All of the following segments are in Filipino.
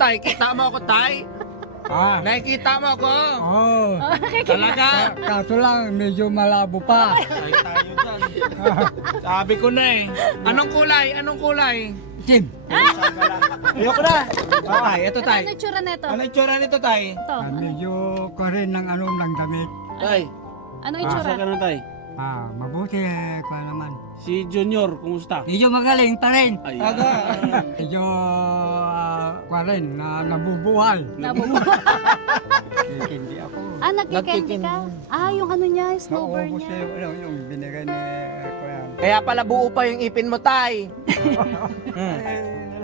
tay? Kita mo ako, tay? Nakikita mo ako? Oo. Talaga? Kaso lang, medyo malabo pa. Ay, tayo dyan. Sabi ko na eh. Anong kulay? Anong kulay? Itim. Ayoko na. Tay, ito tay. Ano itsura nito? Ano yung tsura nito, tay? Ito. Medyo ko rin ng ano ng damit. Tay, Ano itsura? ka na tay? Mabuti pa naman. Si Junior, kumusta? Medyo magaling pa rin. Ay, Medyo ko rin na nabubuhay. Hindi ako. Nagkikendi ka? Yung ano niya, snowbird Naubos niya. yung binigay ni Kuya. Kaya pala buo pa yung ipin mo, tay.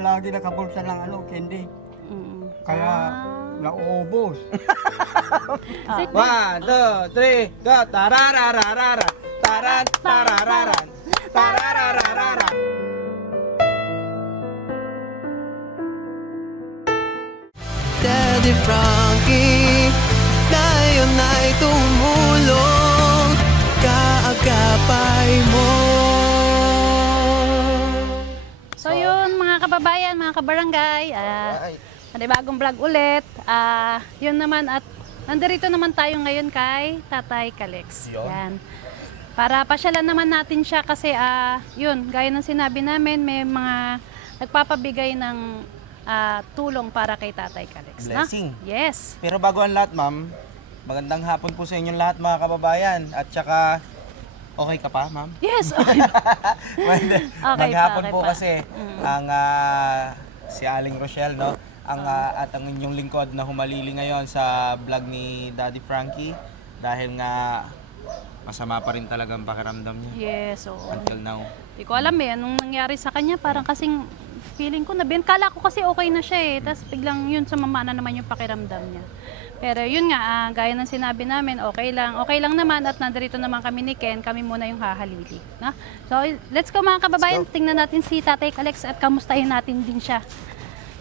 Lagi nakapulsa ng candy. Mm. Kaya naubos. 1, 2, 3, go! Tararararara! Taran, tarararan! Tararararara! Daddy Frankie, ngayon ay tumulong, kaagapay mo. So yun mga kababayan, mga kabarangay, bagong vlog ulit. Yun naman at nandito naman tayo ngayon kay Tatay Kalex. Yan. Para pasyalan naman natin siya kasi yun, gaya ng sinabi namin, may mga nagpapabigay ng tulong para kay Tatay Kalex. Blessing. Na? Yes. Pero bago ang lahat, ma'am, magandang hapon po sa inyong lahat, mga kababayan. At saka, okay ka pa, ma'am? Yes. Okay. Maghapon okay po pa. kasi ang si Aling Rochelle, no? At ang inyong lingkod na humalili ngayon sa vlog ni Daddy Frankie dahil nga masama pa rin talaga ang pakiramdam niya Yes, oo. until now. Hindi ko alam anong nangyari sa kanya. Parang kasing feeling ko na kala ko kasi okay na siya eh. Tapos biglang yun sumama na naman yung pakiramdam niya. Pero yun nga, gaya ng sinabi namin, okay lang naman at nandito naman kami ni Ken, kami muna yung hahalili. Na? So let's go mga kababayan, tingnan natin si Tatay Kalex at kamustahin natin din siya.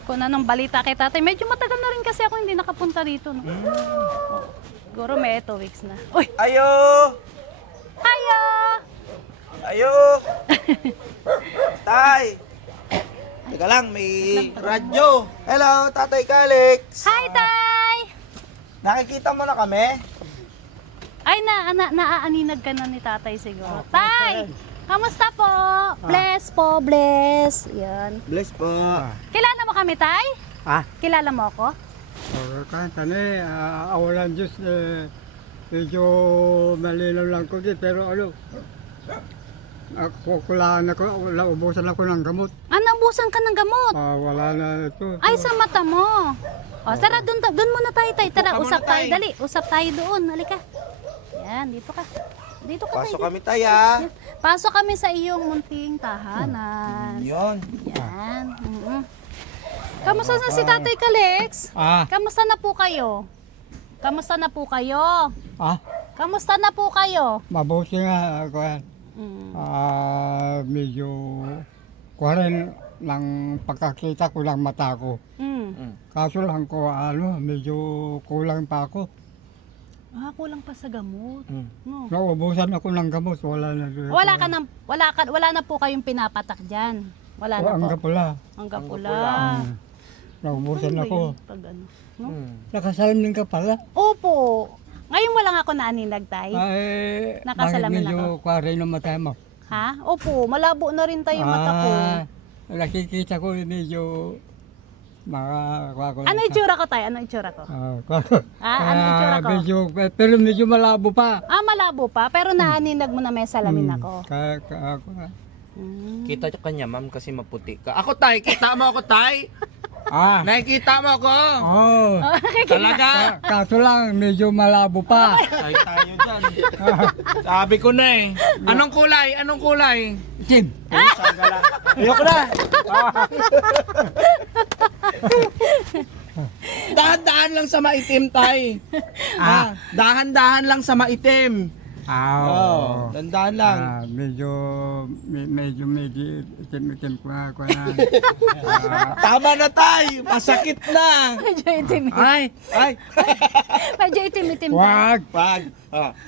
Kung anong balita kay Tatay. Medyo matagal na rin kasi ako hindi nakapunta dito. No? Siguro may 2 weeks na. Uy! Ayo! Hiya! Ayo! Tay! Teka lang, may radyo. Hello, Tatay Kalex! Hi, Tay! Nakikita mo na kami? Ay, naaaninag ka na ni Tatay siguro. Tay! Kamusta po? Bless po, bless. Yan. Bless po. Kilala mo kami, Tay? Kilala mo ako? Kani, awalan Diyos, medyo malinaw lang ko din, pero kukulaan ako, ubusan ako ng gamot. Naubusan ka ng gamot. Wala na ito. Ay, sa mata mo. Tara, doon muna tayo, Tay. Tara, Upo ka usap muna, tayo. Tay. Dali, usap tayo doon. Halika. Yan, dito ka. Dito ka, Pasok Tay. kami, Tay, ha? Pasok kami sa iyong munting tahanan. Yun. Yan. Kamusta na si Tatay Kalex? Kamusta na po kayo? Kamusta na po kayo? Kamusta na po kayo? Mabuti nga ako yan. Medyo kuharin ng pagkakita ko lang mata ko. Kaso lang ko, medyo kulang pa ako. Kulang pa sa gamot. No. Naubusan ako ng gamot, wala na. Wala na po kayong pinapatak diyan. Wala na po. Ang kapula. Ang kapula. Naubusan Ano ba ako. yun? Pag ano, no? Nakasalamin ka pala. Opo. Ngayon wala nga ako naaninag, Tay. Nakasalamin medyo ako. kuharin ng mata mo. Ha? Opo, malabo na rin tayo mata ko. Nakikita ko medyo Ano itsura ko, Tay? Ano itsura ko? Ano itsura ko? Pero medyo malabo pa. Malabo pa, pero naaninag mo na may salamin ako. Kita ka niya, ma'am, kasi maputi ka. Ako, Tay. Kita mo ako, Tay? Nakikita mo ako? Talaga? Kaso lang, medyo malabo pa. Ay, tayo dyan. Sabi ko na eh. Anong kulay? Anong kulay? Itim. Ayoko na. Dahan-dahan lang sa maitim, Tay. Dahan-dahan lang sa maitim. Oo, tandaan lang. Medyo itim-itim ko na. Tama na tay, masakit na. Medyo itim. Ay. Medyo itim-itim. Wag! Pag.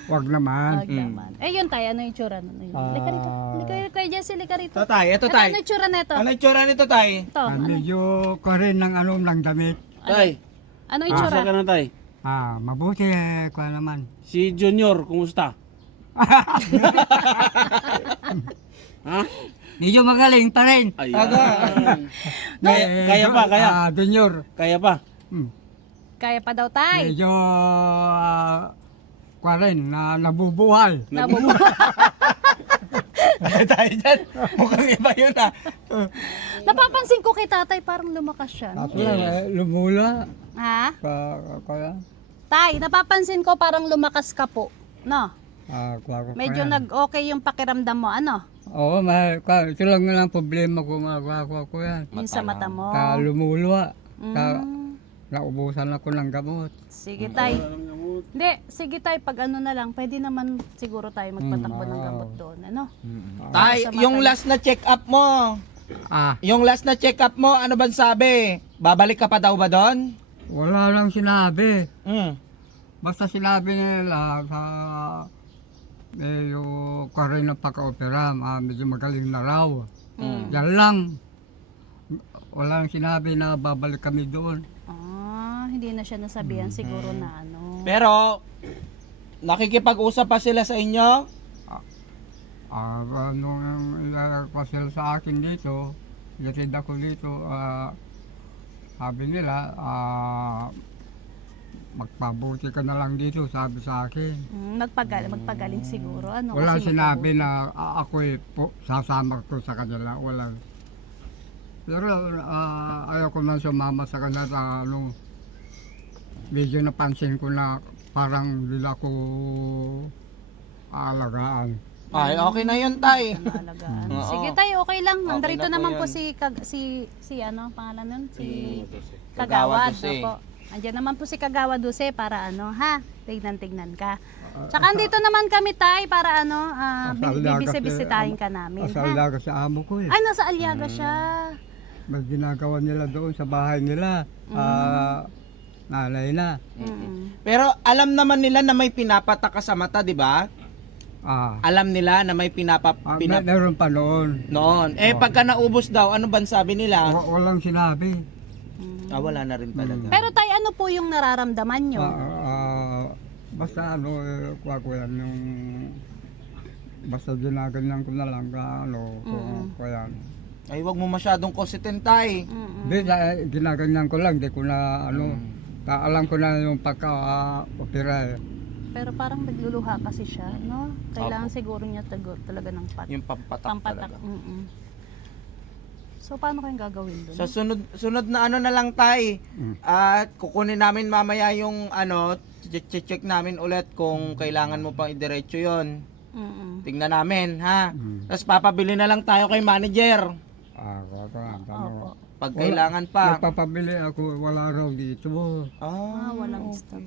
Wag naman. Wag naman. Eh yun tayo, ano yung tsura nun? Lika rito. Lika kay Jesse, lika rito. Ito tay, ito Ito, tay. ano yung tsura nito? Ano yung tsura nito tay? Ito, ano? Medyo karin ng ng damit. Tay, Ano yung tsura? asa ka na tay? Mabuti ko naman. Si Junior, kumusta? Ha? Medyo magaling pa rin. Ayan. Kaya pa, kaya. Junior. Kaya pa. Kaya pa daw tay. Medyo rin na nabubuhay. Tayo dyan. Mukhang iba yun ah. Napapansin ko kay tatay parang lumakas siya. No? Lumula. Ha? Kaya. Tay, napapansin ko parang lumakas ka po. No? Medyo nag-okay yung pakiramdam mo. Ano? Oo, ito lang ang problema ko ko yan. Yung sa mata mo. Lumuluwa. Mm. Naubusan ako ng gamot. Sige tay. Hindi, sige tay, pag ano na lang, pwede naman siguro tayo magpatakbo ng gamot doon. Ano? Tay, yung last na check-up mo. Ah, Yung last na check-up mo, ano bang sabi? Babalik ka pa daw ba doon? wala lang sinabi. Basta Sinabi nila sa medyo karin na pagka-opera, medyo magaling na raw. Yan lang. Wala lang sinabi na babalik kami doon. Hindi na siya nasabihan siguro na ano. Pero, nakikipag-usap pa sila sa inyo? Nung inakasal sa akin dito, yatid ako dito, sabi nila, magpabuti ka na lang dito, sabi sa akin. Magpagaling siguro. Ano? Wala kasi sinabi na ako'y sasama ko sa kanila, wala. Pero ayaw ko man sumama sa kanila, medyo napansin ko na parang nila ko aalagaan. Ay, okay na yun, tay. Alagaan. Oo. Sige tayo, okay lang. Okay Nandito na po naman po yun. si ano, pangalan nun? Si Kagawad Kagawad. Duse. Opo. Andiyan naman po si Kagawad Duse para ano, ha? Tignan ka. Tsaka andito naman kami tay para ano, bibisitahin ka namin. Sa Ha? alaga sa amo ko eh. Ay, nasa Aliaga siya. May ginagawa nila doon sa bahay nila. Nanay na. Pero alam naman nila na may pinapataka sa mata, di ba? Alam nila na may Meron pa noon. noon. Pagka naubos daw, ano ban sabi nila? Walang sinabi. Wala na rin talaga. Pero tay, ano po yung nararamdaman nyo? Basta kuha yan yung basta ginaganyan ko na lang kuha yan. Ay, wag mo masyadong kositin, tay. Hindi, ginaganyan ko lang, di ko na alam ko na yung pagka-opera eh. Pero parang nagluluha kasi siya, no? Kailangan siguro niya talaga ng Yung pampatak talaga. So, paano kayong gagawin doon? Sa sunod na ano na lang, tay. At kukunin namin mamaya yung check namin ulit kung kailangan mo pang idiretso yon. Tingnan namin, ha? Tapos papabili na lang tayo kay manager. Opo. Pag kailangan pa. Nagpapabili ako, wala raw dito. Walang stock.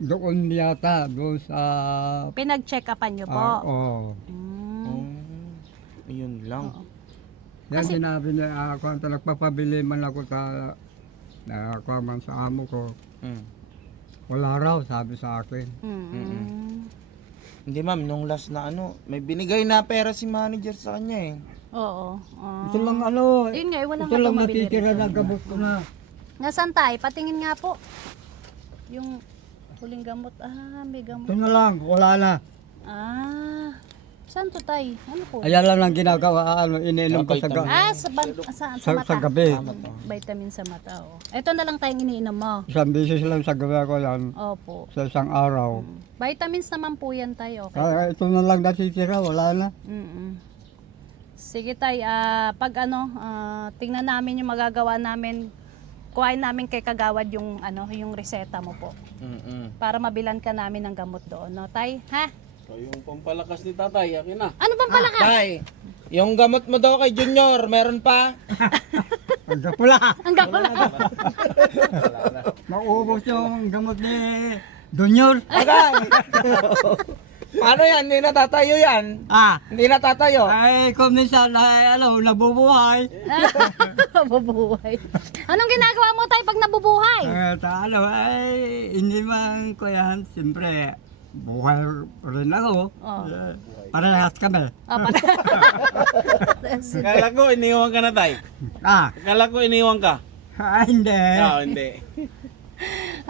Doon yata, doon sa... Pinag-check-upan nyo po? Yun lang. Yan sinabi niya, ako nagpapabili man ako sa man sa amo ko. Wala raw, sabi sa akin. Hindi ma'am, nung last na may binigay na pera si manager sa kanya eh. Oo. Ito lang Yun nga, wala ito nga lang daw mabili natitira rito. na gamot ko na. Nasaan tayo? Patingin nga po. Yung huling gamot. May gamot. Ito na lang, wala na. Saan to tay? Ano po? Ayan lang ang ginagawa, iniinom ko sa gabi. Sa mata. Sa gabi. Vitamin sa mata, Ito na lang tayong iniinom mo. Isang beses lang sa gabi ko yan, Opo. sa isang araw. Vitamins naman po yan tayo, okay? Kaya ito na lang natitira, wala na. Sige tay, pag tingnan namin yung magagawa namin, kuhain namin kay Kagawad yung yung reseta mo po. Para mabilan ka namin ng gamot doon, no tay? Ha? Yung pampalakas ni tatay, akin na. Ano bang palakas? Tay, yung gamot mo daw kay Junior, meron pa? Hanggang pula! Hanggang wala. Maubos yung gamot ni Junior. Agay! Paano yan? Hindi natatayo yan. Hindi natatayo. Ay, kung minsan ay, nabubuhay. Nabubuhay. Anong ginagawa mo tayo pag nabubuhay? Ay, hindi man ko yan. Siyempre, buhay rin ako. Oh. Parehas kami. Kala ko iniwan ka na, tay. Kala ko iniwan ka. Hindi. Hindi.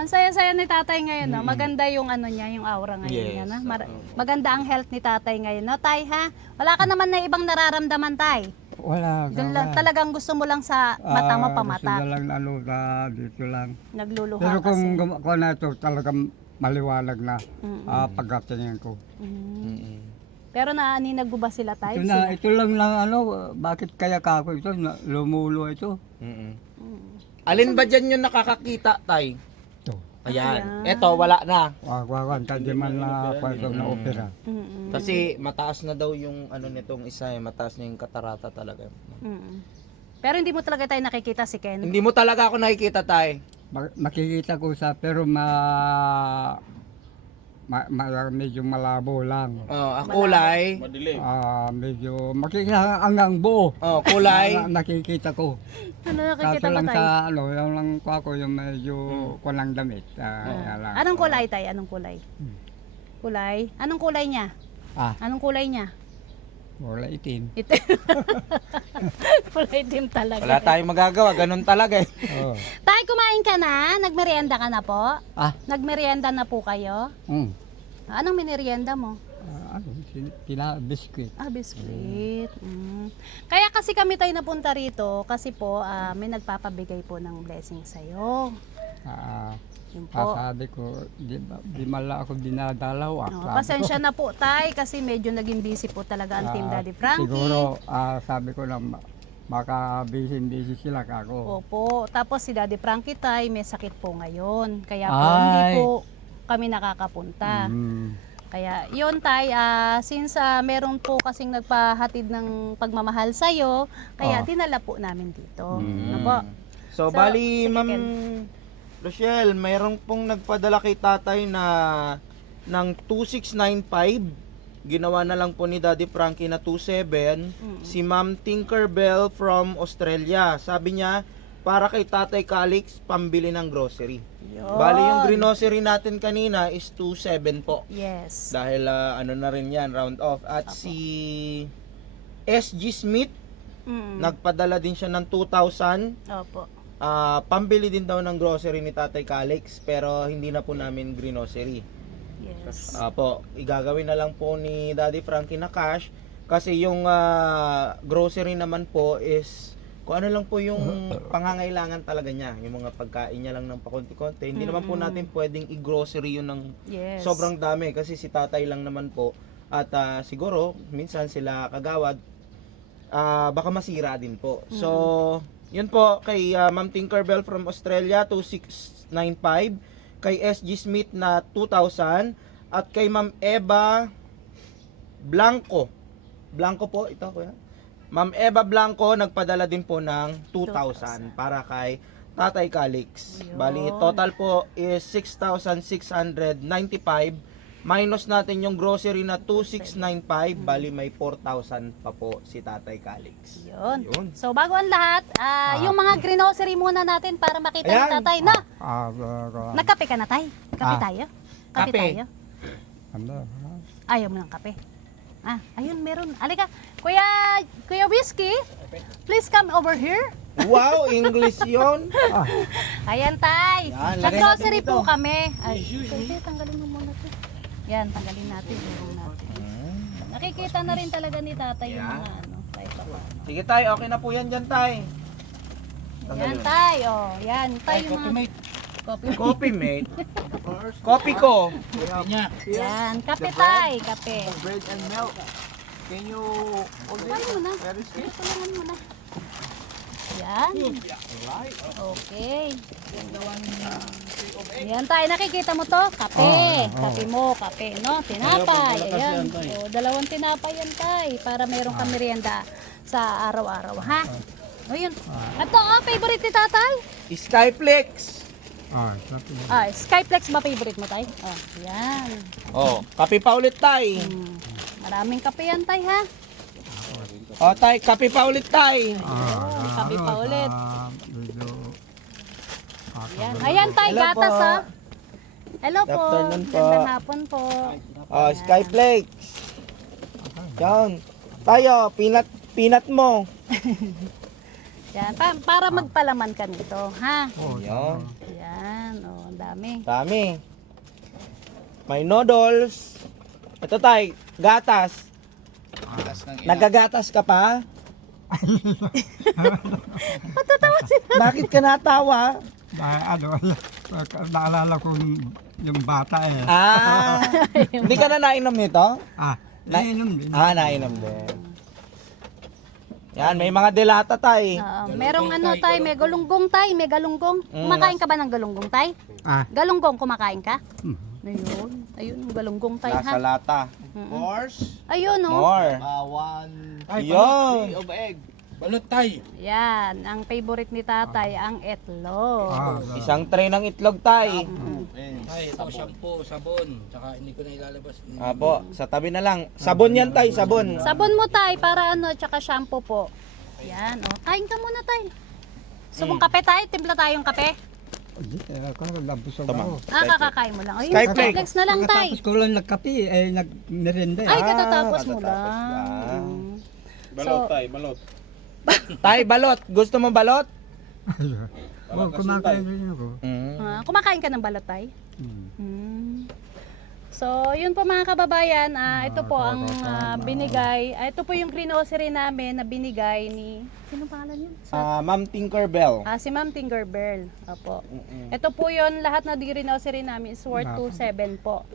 Ang saya-saya ni tatay ngayon, no? Maganda yung ano niya, yung aura ngayon Yes. niya, no? Maganda ang health ni tatay ngayon, no? Tay, ha? Wala ka naman na ibang nararamdaman, tay. Wala. Talagang gusto mo lang sa mata mo Gusto pamatak. na lang dito lang. Nagluluha Pero kung kasi. ko na ito, talagang maliwanag na Mm-mm. pagkatingin ko. Mm. Pero naaninag mo ba sila, tay? Ito lang bakit kaya kako ito, lumulo ito. Alin ba dyan yung nakakakita, tay? Ito. Ayan. Eto, wala na. Wag, hindi man na pwede na opera. Mm-mm. Kasi mataas na daw yung ano nitong isa mataas na yung katarata talaga. Mm-mm. Pero hindi mo talaga tayo nakikita si Ken. Hindi mo talaga ako nakikita, tay. Makikita ko pero medyo malabo lang. Oh, ang kulay. Madilim. Medyo makikita hanggang buo. Oh, kulay. Nakikita ko. Ano Kaso nakikita mo lang tayo? sa yung lang ko ako yung medyo kunang damit. Yan lang. Anong kulay tayo? Anong kulay? Kulay? Anong kulay niya? Anong kulay niya? Wala itim. Itim. Kulay itim talaga. Wala tayong magagawa, ganun talaga eh. Oh. Tay, kumain ka na? Nagmerienda ka na po? Ah. Nagmerienda na po kayo? Anong minerienda mo? Biskuit. Biskuit. Kaya kasi kami tayo napunta rito kasi po may nagpapabigay po ng blessing sa'yo. Yun po. Sabi ko, di mala ako dinadalaw. Pasensya na po tay kasi medyo naging busy po talaga ang Team Daddy Frankie. Siguro, sabi ko na baka busy sila kako. Opo. Tapos si Daddy Frankie tay may sakit po ngayon. Kaya po hindi po kami nakakapunta. Kaya yun tay, since meron po kasing nagpahatid ng pagmamahal sa'yo, kaya dinala po namin dito. Ano po? So, So, bali, sige, Ma'am Ken. Rochelle, mayroong pong nagpadala kay tatay na ng 2695. Ginawa na lang po ni Daddy Frankie na 27. Si Ma'am Tinkerbell from Australia. Sabi niya, para kay Tatay Calix, pambili ng grocery. Yun. Bali, yung grocery natin kanina is 27 po. Yes. Dahil ano na rin yan, round off. At si SG Smith, nagpadala din siya ng 2,000. Opo. Pambili din daw ng grocery ni Tatay Calix, pero hindi na po namin grocery. Yes. Po, igagawin na lang po ni Daddy Frankie na cash kasi yung grocery naman po is kung ano lang po yung pangangailangan talaga niya, yung mga pagkain niya lang ng pakonti-konti. Hindi naman po natin pwedeng i-grocery yun ng Yes. sobrang dami kasi si tatay lang naman po at siguro minsan sila kagawad baka masira din po. So, yun po kay Ma'am Tinkerbell from Australia 2695, kay SG Smith na 2,000 at kay Ma'am Eva Blanco po ito kuya. Ma'am Eva Blanco nagpadala din po ng 2,000 para kay Tatay Calix. Yun. Bali total po is 6,695 minus natin yung grocery na 2,695, bali may 4,000 pa po si Tatay Calix. Yun. Yun. So bago ang lahat, yung mga grocery muna natin para makita ni Ayan. tatay na. Ano? Nagkape ka na tay? Kape tayo? Kape Kape. tayo? Ayaw mo ng kape? Ayun meron. Alika, Kuya Whiskey, please come over here. Wow, English yon. Ayan tay. Yan, lagay Nag-grocery natin dito. po kami. Ay, kasi tanggalin mo muna to. Yan, tanggalin natin. Yung natin. Nakikita na rin talaga ni tatay yung mga ano. Tay pa pa. Sige tay, okay na po yan dyan tay. Yan tay, oh. Yan, tay yung mga... Coffee. Coffee mate. Coffee ko. Yan, kape tay, kape. Bread and milk. Can you Tulungan mo na. Tulungan mo na. Yan. Okay. Yan tayo, nakikita mo to? Kape. Kape mo, kape, no? Tinapay. Ayan. O, dalawang tinapay yan tay. Para meron ka merienda sa araw-araw, ha? O yun. Ito, favorite ni tatay? Skyflex. Skyflex ba favorite mo, tay? Oh, yan. Oh, kape pa ulit, tay. Maraming kape yan, tay, ha? Oh, tay, kape pa ulit, tay. Kape pa ulit. Medyo, Yan. Ayan, tay, Hello gatas, po. ha? Hello Good po. afternoon po. Gandang hapon po. Oh, Skyflex. Yan. Tayo, peanut mo. Yan. Para magpalaman ka nito, ha? Yan. Yan. Oh, ang dami. Dami. May noodles. Ito, tay, gatas. Nagagatas ka pa? Bakit ka natawa? naalala ko yung bata eh. Ah, hindi ka na nainom nito? Nainom din. Nainom din. Yan, may mga delata tay. Merong ano, tay, may galunggong, tay, may galunggong. Kumakain ka ba ng galunggong, tay? Galunggong, kumakain ka? Ayun, ayun, galunggong, tay, Nasa ha? lata. Ayun, oh. More. Yun. of egg. Balot tay. Yan, ang favorite ni tatay, ang itlog. Isang tray ng itlog tay. Tay, ito shampoo, sabon. Tsaka hindi ko na ilalabas. Apo, sa tabi na lang. Sabon yan tay, sabon. Sabon mo, tay, para ano, tsaka shampoo po. Yan, oh. Kain ka muna, tay. Subong kape, tay. Timpla tayong kape. Ako nabusog Tama. ako. Kakakain mo lang. Ayun, Skyflex. Skyflex na lang, tay. Pagkatapos ko lang nagkape, nagmerenda. Ay, katatapos mo katatapos lang. lang. Balot tay, balot. Tay, balot. Gusto mo balot? Kumakain rin ako. Kumakain ka ng balot, tay? So, yun po mga kababayan, ito po ang binigay, ito po yung grocery namin na binigay ni, sino pangalan yun? Ma'am Tinkerbell. Si Ma'am Tinkerbell. Opo. Ito po yun, lahat na grocery namin is worth 2.7 po.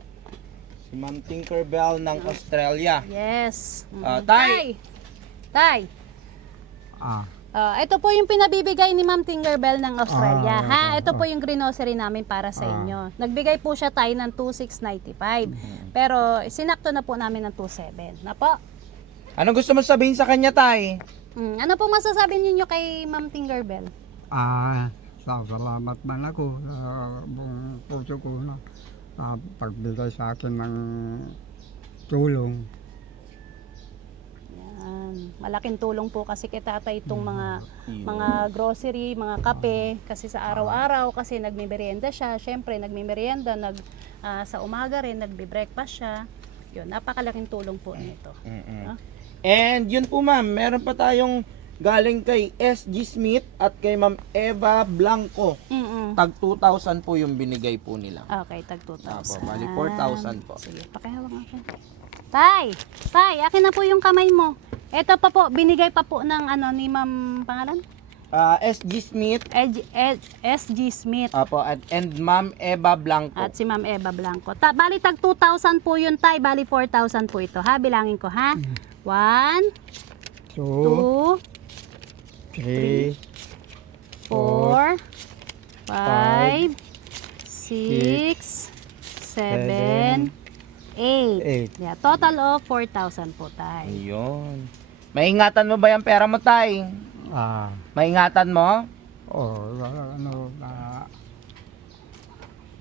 Si Ma'am Tinkerbell ng Australia. Yes. Tay! Tay! Ito po yung pinabibigay ni Ma'am Tinkerbell ng Australia, ha? Ito po yung grocery namin para sa inyo. Nagbigay po siya tayo ng 2,695. Pero sinakto na po namin ng 2,700. Na po? Ano gusto mo sabihin sa kanya, tay? Ano po masasabi niyo kay Ma'am Tinkerbell? Salamat man ako sa buong puso ko na pagbigay sa akin ng tulong. Malaking tulong po kasi kay tatay itong mga grocery, mga kape kasi sa araw-araw kasi nagmimerienda siya. Syempre nagmimerienda, sa umaga rin nagbe-breakfast siya. Yun, napakalaking tulong po nito. And yun po ma'am, meron pa tayong galing kay SG Smith at kay Ma'am Eva Blanco. Tag 2,000 po yung binigay po nila. Okay, tag 2,000. Apo, bali 4,000 po. Sige, pakihawak natin. Tay, akin na po yung kamay mo. Ito pa po, binigay pa po ng ni Ma'am pangalan? SG Smith. SG Smith. Apo, and Ma'am Eva Blanco. At si Ma'am Eva Blanco. Bali tag 2,000 po yun, tay. Bali 4,000 po ito, ha? Bilangin ko, ha? 1, 2, 3, 4, 5, 6, 7, 8. Yeah, total of 4,000 po, tay. Ayun. Maingatan mo ba yung pera mo, tay? Maingatan mo?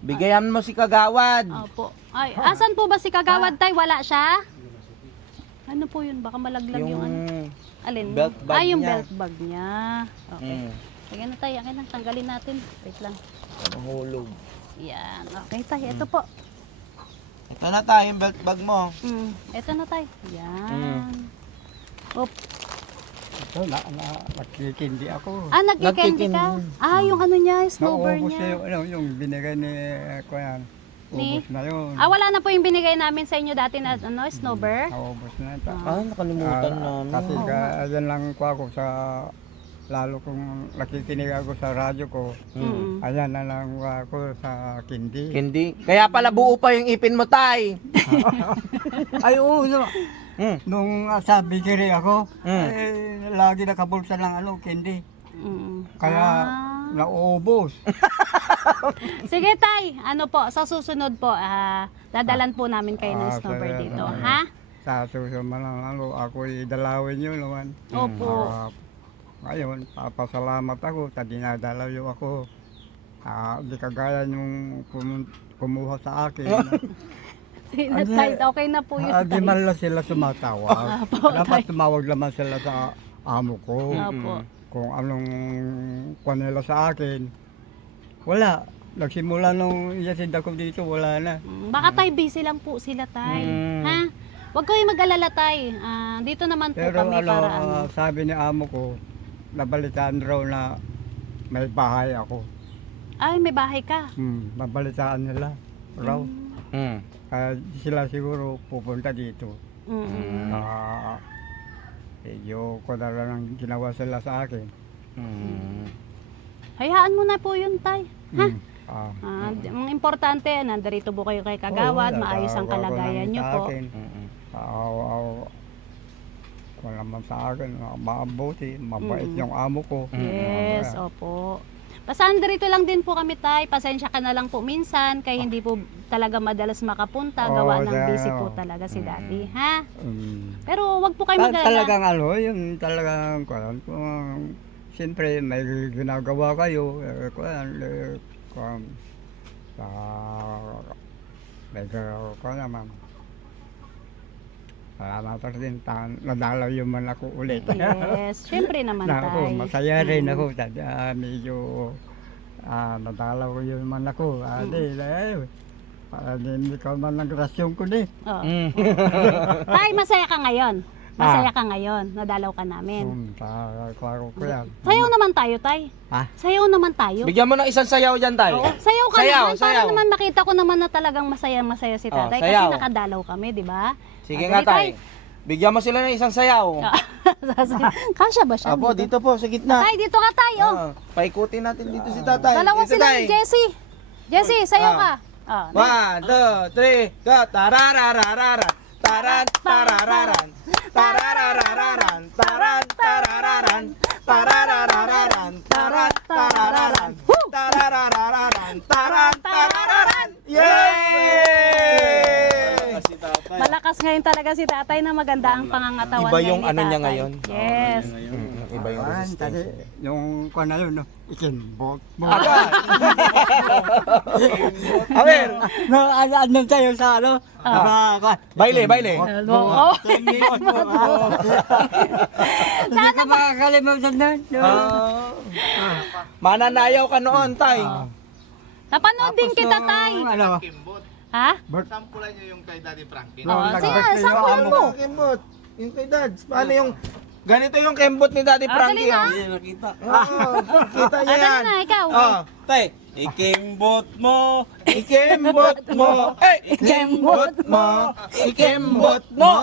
Bigayan mo si Kagawad. Opo. Ay, asan po ba si Kagawad, tay? Wala siya? Ano po yun? Baka malaglag yung ano. Alin? belt bag yung niya. belt bag niya. Okay. Sige na, tay. Akin na. Tanggalin natin. Wait lang. Mahulog. Yan. Okay, tay. Ito po. Ito na tayo, yung belt bag mo. Ito na, tay. Yan. Oop. Ito, nakikindi ako. Nagkikandy ka? Yung ano niya, snowbird Naubos niya. yung binigay ni Kuyan. Ni? Ubos na yun. Wala na po yung binigay namin sa inyo dati na snowbird. Naubos na ito. Nakalimutan namin. Kasi ayan lang ko ako sa, lalo kung nakikinig ako sa radyo ko, ayan na lang ako sa kindi. Hindi. Kaya pala buo pa yung ipin mo, tay. Ay, oo. Nung sa bigiri ako, lagi nakabulsa ng kindi. Kaya naubos. Sige, tay. Ano po, sa susunod po, dadalan po namin kayo ng snowbird dito, ha? Sa susunod lang ako idalawin yun naman. Opo. Ngayon, papasalamat ako, dinadalaw ako. Di kagaya nung kumuha sa akin. Sige na, tay. Okay na po yun, Di tay. man lang sila sumatawag. Dapat tumawag naman sila sa amo ko. Opo. Kung anong kuha nila sa akin. Wala. Nagsimula nung iyasid ako dito, wala na. Baka tay, busy lang po sila, tay. Ha? Huwag kayong mag-alala, tay. Dito naman po Pero kami para sabi ni amo ko, nabalitaan raw na may bahay ako. Ay, may bahay ka. Nabalitaan nila raw. Mm. Kaya sila siguro pupunta dito. Mm. Medyo ko na lang ang ginawa sila sa akin. Hayaan mo na po yun, tay. Ha? Ah, Ang importante, nandarito po kayo kay Kagawad, maayos ang kalagayan nyo po. Wala naman sa akin, mabuti, mabait yung amo ko. Yes, opo. Basta nandito lang din po kami, tay. Pasensya ka na lang po minsan, kaya hindi po talaga madalas makapunta. Gawa ng busy po talaga si daddy, ha? Pero wag po kayo mag-alala. Talagang yung talagang, kung siyempre may ginagawa kayo, may ginagawa ko naman. Salamat rin, nadalaw yung man ako ulit. Yes, syempre naman, tay. Masaya rin ako. Medyo nadalaw yung man ako. Para din ikaw man ng grasyon ko din. Oo. Tay, masaya ka ngayon. Masaya ka ngayon. Nadalaw ka namin. Klaro ko yan. Sayaw naman tayo, tay. Ha? Sayaw naman tayo. Bigyan mo ng isang sayaw dyan, tay. Oo, sayaw ka Sayaw, naman. Para sayaw. naman makita ko naman na talagang masaya-masaya si tatay. Kasi sayaw. nakadalaw kami, di ba? Sige Ah, nga, dali, tay. Bigyan mo sila ng isang sayaw. Kasya ba siya? Apo, dito po, sa gitna. Tay, dito ka, tay. Oh. Paikutin natin dito si tatay. Dalawa Dito, sila tay. ni Jessie. Jessie, sayaw ka. Oh, 1, 2, 3, go! Tarararararan! Taran, tarararan! Tarararararan! Taran, tarararan! Tarararararan! Taran, tarararan! Tarararararan! Taran, tarararan! Yay! malakas ngayon talaga si tatay na maganda ang pangangatawan Iba yung ngayon ni ano niya tatay. ngayon. Yes. Iba yung Tadi, yung kuha na yun, ikinbot mo. A ver, Ano tayo sa ano? baile, baile. Oo. Hindi ka makakalimutan nun. Mananayaw ka noon, tay. Napanood din kita, tay. Ano? Ha? Sampulan niyo yung kay Daddy Frankie. Oo, sige, nag-birthday sampulan yung mo. Kembot. Yung kay Dads. Paano yung... Ganito yung kembot ni Daddy Frankie. dali na. Hindi nakita. Kita niya Dali yan. na, ikaw. Tay. Ikimbot mo. Ikembot mo. Eh, ikembot mo. Ikembot mo.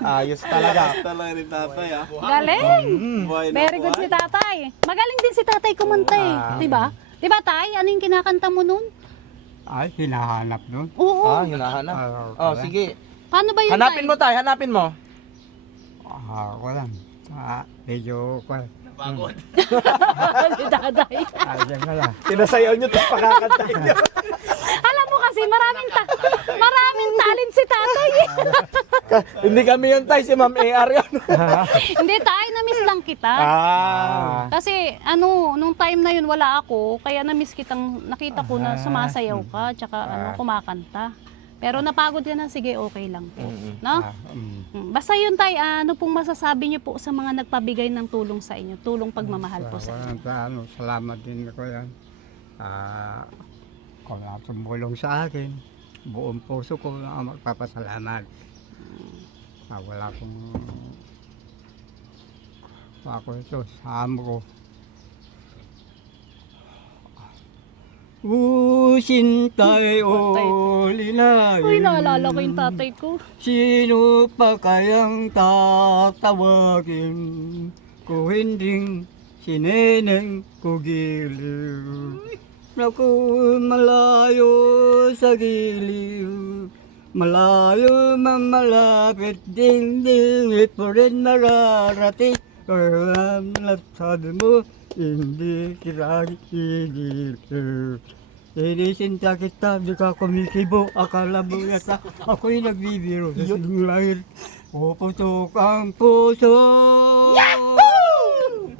Ayos talaga. Talaga ni tatay ah. Galing. Buhay na Very good buhay. si tatay. Magaling din si tatay kumanta eh. Diba? Diba, tay? Ano yung kinakanta mo nun? Ay, hinahanap nun. Oo. Hinahanap. Ah, Sige. Paano ba yun, Hanapin tay? mo, tay. Hanapin mo. Wala. Medyo kuha. Pagod. Si tatay. Ay, yan na lang. Tinasayaw nyo, tapos pakakantay nyo. Alam mo kasi, maraming talent si tatay eh. Hindi kami yun, tay. Si Ma'am AR yun. Hindi, tay. Na-miss lang kita. Kasi nung time na yun wala ako, kaya na-miss kitang nakita ko na sumasayaw ka, tsaka kumakanta. Pero napagod ka na, sige, okay lang po. No? Basta yun, tay, ano pong masasabi niyo po sa mga nagpabigay ng tulong sa inyo, tulong pagmamahal po sa inyo. Salamat din ako yan. Kung tumulong sa akin, buong puso ko na magpapasalamat. Wala akong ito sa amo ko. Usintay o linay. Uy, naalala ko yung tatay ko. Sino pa kayang tatawagin kung hindi si Neneng Kugiliw? Naku, malayo sa giliw, malayo man malapit, ding-dingit mo rin mararating. Kung ang lapsad mo, hindi kita gigiliw. Sinisinta kita, di ka kumikibo, akala mo yata ako'y nagbibiro. Sa sinong lahir, puputok ang puso. Yahoo!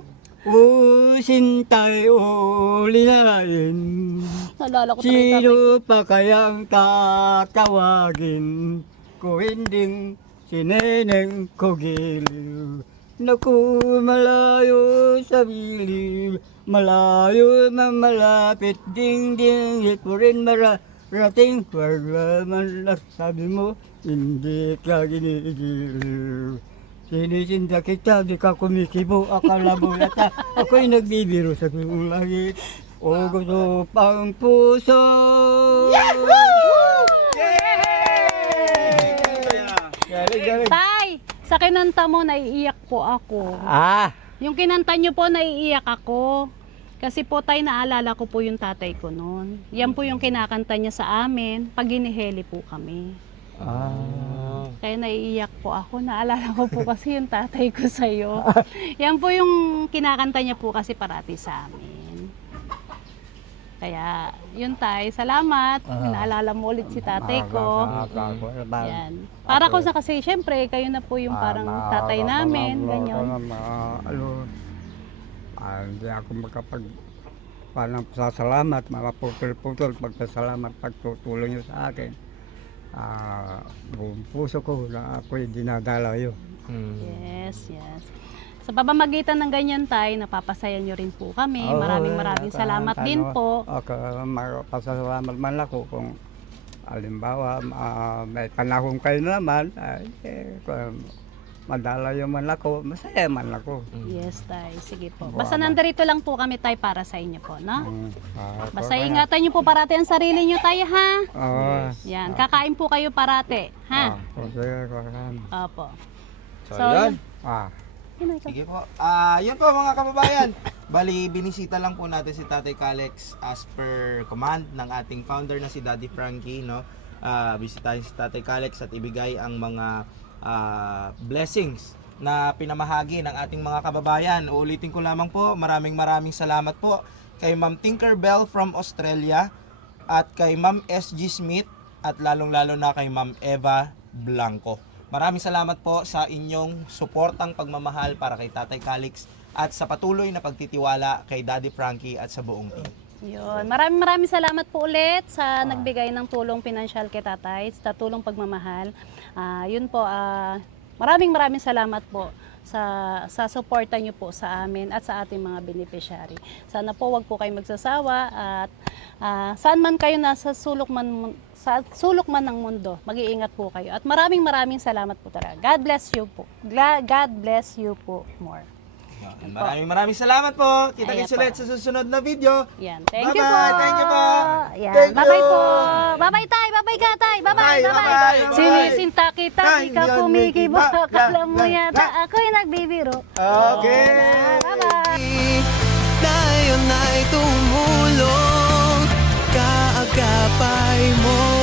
sintay ulinain. Naalala ko tuloy tatay. Sino pa kayang tatawagin ko hinding si Neneng Kogiliw? Naku, malayo sa bilib, malayo na malapit, ding ito rin marating. Wala man lang sabi mo, hindi ka ginigil. Sinisinda kita, di ka kumikibo, akala mo yata ako'y nagbibiro sa iyong langit. O gusto pang puso. Galing. Tay, sa kinanta mo, naiiyak po ako. Yung kinanta nyo po, naiiyak ako. Kasi po tay, naalala ko po yung tatay ko noon. Yan po yung kinakanta niya sa amin pag giniheli po kami. Kaya naiiyak po ako. Naalala ko po kasi yung tatay ko sa'yo. Yan po yung kinakanta niya po kasi parati sa amin. Kaya yun tay, salamat. Naalala mo ulit si tatay ko. Yan. Para ko sa kasi syempre, kayo na po yung parang tatay namin. Ganyan. Hindi ako parang pasasalamat, mga putol-putol, pagpasalamat, pagtutulong nyo sa akin. Buong puso ko na ako'y dinadala yun. Yes. Sa pamamagitan ng ganyan tay, napapasaya nyo rin po kami. Maraming salamat din po. Pasasalamat man ako kung halimbawa may panahon kayo naman, madalayo man ako, masaya man ako. Yes tay, sige po. Basta nandarito lang po kami tay para sa inyo po, no? Basta ingatan nyo po parati ang sarili nyo tay, ha? Yan, kakain po kayo parati, ha? Opo. So, yun. Sige po. Yun po mga kababayan. Bali, binisita lang po natin si Tatay Kalex as per command ng ating founder na si Daddy Frankie, no? Bisitahin si Tatay Kalex at ibigay ang mga blessings na pinamahagi ng ating mga kababayan. Uulitin ko lamang po, maraming salamat po kay Ma'am Tinkerbell from Australia at kay Ma'am SG Smith at lalong-lalo na kay Ma'am Eva Blanco. Maraming salamat po sa inyong suportang pagmamahal para kay Tatay Kalex at sa patuloy na pagtitiwala kay Daddy Frankie at sa buong team. Yun. Maraming salamat po ulit sa nagbigay ng tulong pinansyal kay tatay, sa tulong pagmamahal. Yun po, maraming salamat po sa suporta niyo po sa amin at sa ating mga beneficiary. Sana po wag po kayo magsasawa at saan man kayo nasa sulok man ng mundo, mag-iingat po kayo. At maraming salamat po talaga. God bless you po. God bless you po more. Maraming salamat po. Kita-kits ulit sa susunod na video. Yan. Thank you po. Thank you po. Yan. Thank you. Bye-bye po. Bye-bye tay. Bye-bye ka tay. Bye-bye. Bye-bye. Sinisinta kita. Tay, Di ka yan, kumikibo. Mickey. Akala mo yata ako'y nagbibiro. Okay. Bye-bye. Ngayon ay tumulong, kaagapay mo